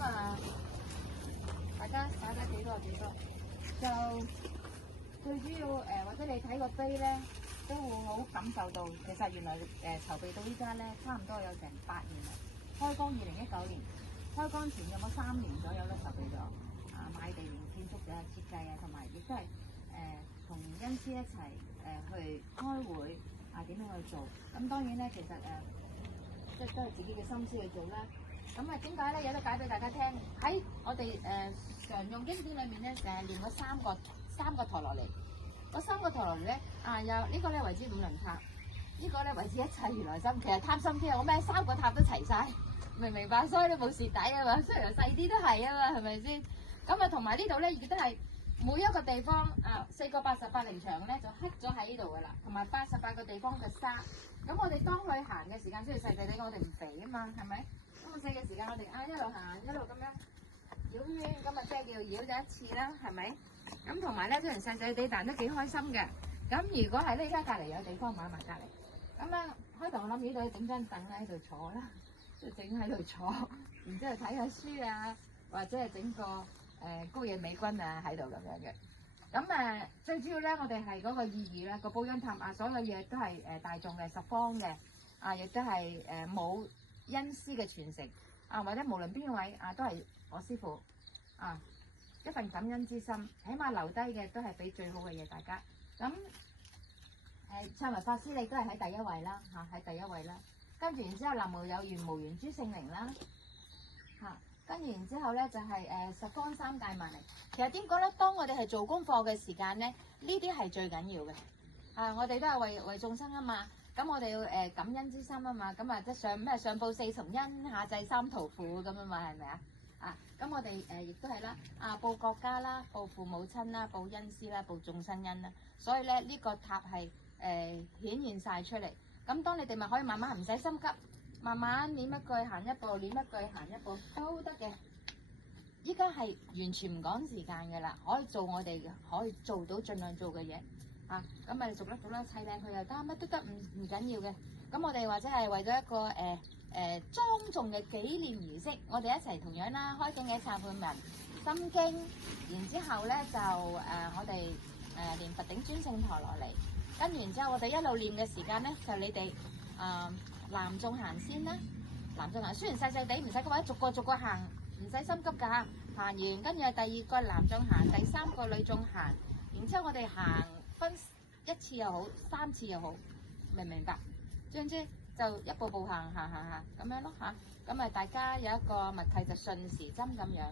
咁啊，大家打得幾多幾多，就最主要或者你睇個碑咧，都會好感受到，其實原來籌備到依家咧，差唔多有成8年啦。開工2019年，開工前有冇3年左右咧籌備咗買地、建築嘅設計啊，同埋亦都係同恩師一齊去開會點樣去做。咁當然咧，其實即係都係自己嘅心思去做啦。咁點解咧有得解俾大家聽？喺我哋常用經典裏面咧，成日念嗰三個陀羅尼。嗰3個陀羅尼咧有呢個咧為之五輪塔，呢個咧為之一切如來心。其實貪心啲我咩3個塔都齊晒，明唔明白？所以你冇蝕底啊嘛，雖然細啲都係啊嘛，係咪先？咁同埋呢度咧亦都係每一個地方4個88靈場咧就刻咗喺呢度噶啦，同埋88個地方嘅沙。咁我哋當去行嘅時間，雖然細細地我哋唔肥啊嘛，係咪？咁細嘅時間我哋一路行一路咁樣繞圈，咁即係叫繞咗一次啦，係咪？咁同埋咧，雖然細細地，但都幾開心嘅。咁如果係呢，而家隔離有地方買埋隔離。咁開頭我諗呢度整張凳喺度坐啦，即係整喺度坐，然之後睇下書啊，或者係整個高野美君喺度咁樣嘅。咁最主要咧，我哋係嗰個意義咧，個保恩塔所有嘢都係大眾嘅十方嘅亦都係冇恩師嘅傳承或者無論邊位都係我師父一份感恩之心，起碼留低嘅都係俾最好嘅嘢大家。咁唱文法師你都係喺第一位啦喺第一位啦。跟住然之後南無有緣無緣諸聖靈啦跟住然之後咧就係十方三界萬靈。其實點講咧？當我哋係做功課嘅時間咧，呢啲係最緊要嘅我哋都係為眾生啊嘛。咁我哋要感恩之心啊嘛。咁即係上報4重恩，下濟3途苦咁啊嘛，係咪咁我哋亦都係啦報國家啦，報父母親啦，報恩師啦，報眾生恩啦。所以咧呢個塔係顯現晒出嚟。咁當你哋咪可以慢慢唔使心急，慢慢念一句行一步，念一句行一步都得嘅。依家係完全唔趕時間㗎啦，可以做我哋可以做到盡量做嘅嘢咁咪逐粒砌靚佢又得，乜都得，唔緊要嘅。咁我哋或者係為咗一個莊重嘅紀念儀式，我哋一齊同樣啦，開經嘅懺悔文心經，然之後咧就我哋念佛頂尊勝陀羅尼，跟住然之後我哋一路念嘅時間咧，就你哋男眾行先啦，男眾行雖然細細地唔使咁樣逐個行，唔使心急㗎行完跟住第2個男眾行，第3個女眾行，然之後我哋行分1次又好3次又好，明唔明白？總之就一步步行咁樣咯咁大家有一個默契就順時針咁樣